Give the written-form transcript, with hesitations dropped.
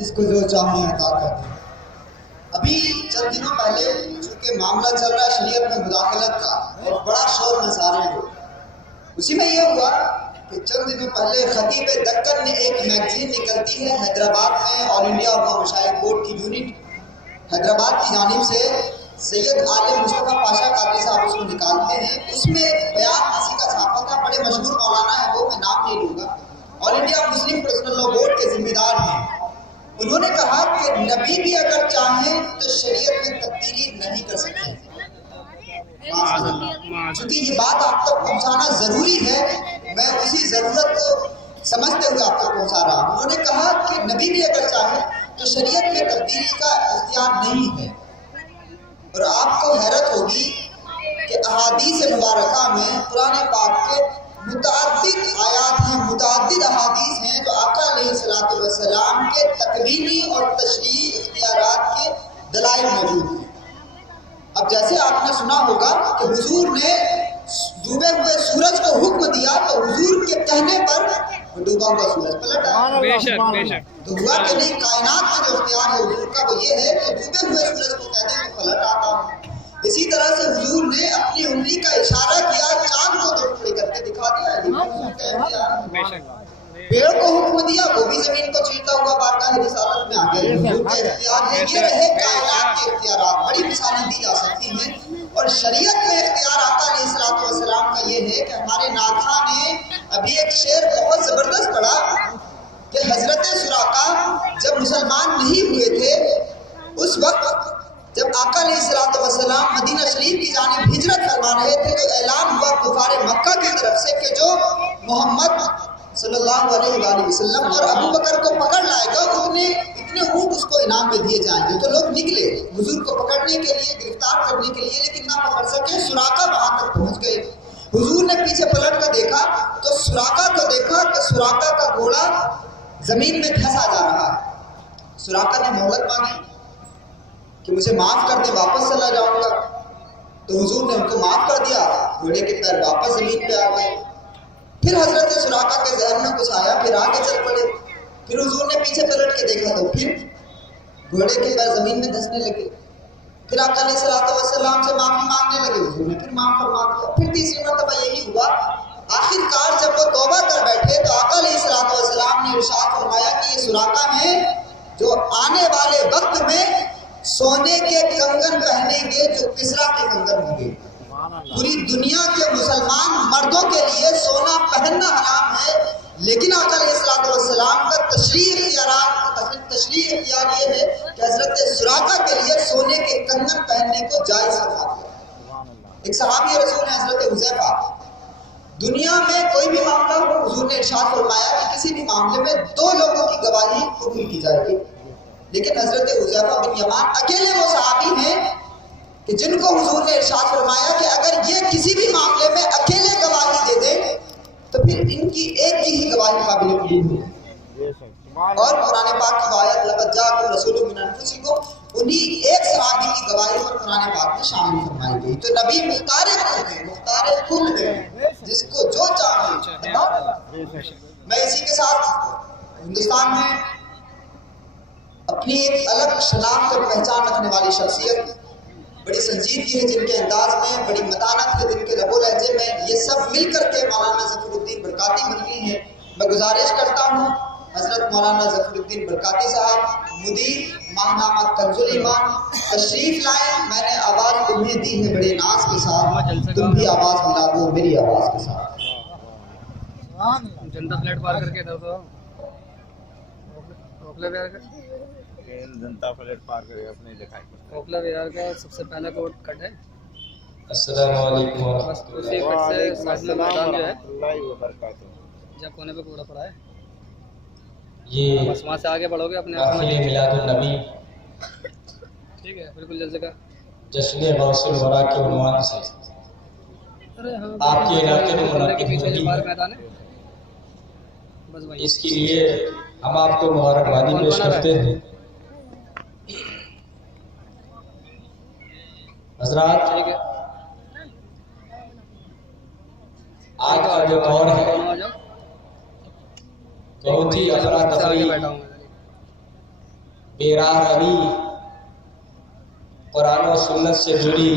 جس کو جو چاہیں عطا کر دیں۔ ابھی چند دنوں پہلے چونکہ معاملہ چل رہا ہے شریعت میں مداخلت کا اور بڑا شور مچا رہے ہیں، اسی میں یہ ہوا کہ چند دنوں پہلے خطیب دکن نے ایک میگزین نکلتی ہے حیدرآباد میں، آل انڈیا علماء مشاہد بورڈ کی یونٹ حیدرآباد کی جانب سے، سید عالم مصطفیٰ پاشا قادری صاحب اس کو نکالتے ہیں۔ اس میں بیان کسی کا چھاپا تھا، بڑے مشہور مولانا ہے وہ، میں نام نہیں لوں گا، آل انڈیا مسلم پرسنل لا بورڈ کے ذمہ دار ہیں۔ انہوں نے کہا کہ نبی بھی اگر چاہیں تو شریعت میں تبدیلی نہیں کر سکتے۔ چونکہ یہ بات آپ تک پہنچانا ضروری ہے، میں اسی ضرورت کو سمجھتے ہوئے آپ تک پہنچا رہا ہوں۔ انہوں نے کہا کہ نبی بھی اگر چاہیں تو شریعت میں تبدیلی کا اختیار نہیں ہے۔ اور آپ کو حیرت ہوگی کہ احادیث مبارکہ میں قرآن پاک کے متعدد آیات ہیں، متعدد احادیث ہیں جو آقا علیہ السلام کے تکوینی اور تشریعی اختیارات کے دلائل موجود ہیں۔ اب جیسے آپ نے سنا ہوگا کہ حضور نے ڈوبے ہوئے سورج کو حکم دیا تو حضور کے کہنے پر ڈوبا ہوا سورج پلٹ آیا۔ تو ہوا کہ نہیں، کائنات میں جو اختیار ہے حضور کا وہ یہ ہے کہ ڈوبے ہوئے سورج کو کہہ دیں تو پلٹ آتا ہوں۔ اسی طرح سے حضور نے اپنی انگلی کا اشارہ کیا، چاند کو دو ٹکڑے کر کے دکھا دیا۔ پیڑ کو حکم دیا، وہ بھی زمین کو چیرتا ہوا بارگاہ رسالت میں آ گیا۔ حضور کا اختیار ہے، یہ رہے کائنات کے اختیارات، بڑی مثالیں دی جا سکتی ہیں۔ اور شریعت میں اختیار آقا علیہ السلام کا یہ ہے کہ ہمارے ناخواں نے ابھی ایک شعر بہت زبردست پڑھا کہ حضرت سراقہ جب مسلمان نہیں ہوئے تھے، اس وقت جب آقا علیہ السلام مدینہ شریف کی جانب ہجرت فرما رہے تھے تو اعلان ہوا کفار مکہ کی طرف سے کہ جو محمد صلی اللہ علیہ وآلہ وسلم اور ابو بکر کو پکڑ لائے گا اتنے اونٹ اس کو انعام میں دیے جائیں گے۔ تو لوگ نکلے حضور کو پکڑنے کے لیے، گرفتار کرنے کے لیے، لیکن نہ پکڑ سکے۔ سراقہ وہاں تک پہنچ گئے۔ حضور نے پیچھے پلٹ کر دیکھا تو سراقہ کو دیکھا کہ سراقہ کا گھوڑا زمین میں دھنسا جا رہا ہے۔ سراقہ نے مہلت مانگی کہ مجھے معاف کر دے، واپس چلا جاؤں گا۔ تو حضور نے ان کو معاف کر دیا، گھوڑے کے پیر واپس زمین پہ آ گئے۔ پھر حضرت سراقہ کے ذہن میں کچھ آیا، پھر آگے چل پڑے۔ پھر حضور نے پیچھے پلٹ کے دیکھا تو پھر گھوڑے کے پیر زمین میں دھنسنے لگے۔ پھر آقا علیہ السلام سے معافی مانگنے لگے، حضور نے پھر معاف فرما دیا۔ پھر تیسری مرتبہ یہی ہوا۔ آخر کار جب وہ توبہ کر بیٹھے تو آقا علیہ السلام نے ارشاد فرمایا کہ یہ سراقہ ہیں جو آنے والے وقت میں سونے کے کنگن پہنیں گے جو کسرا کے کنگن ہوں گے۔ پوری دنیا کے مسلمان مردوں کے لیے سونا پہننا حرام ہے، لیکن آقا علیہ السلام کا تشریعی اختیار یہ ہے کہ حضرت سراقہ کے لیے سونے کے کنگن پہننے کو جائز فرما دیا۔ ایک صحابی رسول ہیں حضرت حذیفہ، دنیا میں کوئی بھی معاملہ ہو حضور نے ارشاد فرمایا کہ کسی بھی معاملے میں دو لوگوں کی گواہی قبول کی جائے گی، لیکن حضرت حذیفہ بن یمان اکیلے وہ صحابی ہیں کہ جن کو حضور نے ارشاد فرمایا کہ اگر یہ کسی بھی معاملے میں اکیلے گواہی دے دیں تو پھر ان کی ایک کی ہی گواہی قابل قبول ہوگی۔ اور قرآن پاک کی آیت لقد جاءکم رسول من انفسکم، انہی ایک صحابی کی گواہی پر قرآن پاک میں شامل فرمائی گئی۔ تو نبی مختار کل ہے، جس کو جو چاہے۔ میں اسی کے ساتھ ہندوستان میں اپنی ایک الگ شناخت اور پہچان رکھنے والی شخصیت، بڑی سنجیدگی ہے جن کے انداز میں، بڑی متانت ہے جن کے لب و لہجے میں، یہ سب مل کر کے مولانا ظفر الدین برکاتی بنتی ہیں۔ میں گزارش کرتا ہوں حضرت مولانا ظفر الدین برکاتی صاحب مدیر ماہنامہ کنز الایمان تشریف لائیں۔ میں نے آواز تمہیں دی ہے بڑے ناز کے ساتھ، تم بھی آواز ملا دو میری آواز کے ساتھ۔ جنتا فلیٹ پار کر کے جنتا فلیٹ پار کرے اپنے دکھائی اوکھلا ویرار کا سب سے پہلا کوٹ کٹ ہے۔ السلام علیکم بس اسی کٹ سے ساتھ میں میدان جو ہے اللہ وبرکاتہ جب کونے پہ کوڑا پڑا ہے، یہ بس وہاں سے آگے بڑھو گے اپنے آخری میلاد النبی ٹھیک ہے، بالکل جلسے کا جشن غوث الورا کے عنوان سے آپ کے علاقے میں منعقد پیچھے ہوئی جو باہر ہے۔ میدان ہے بس وہی۔ اس کے لیے ہم آپ کو مبارکبادی پیش کرتے ہیں۔ حضرات، ٹھیک ہے، آج کا جو دور ہے آ جاؤ، بہت ہی افراتفری بیٹھا ہوں بے راہ روی قرآن و سنت سے جڑی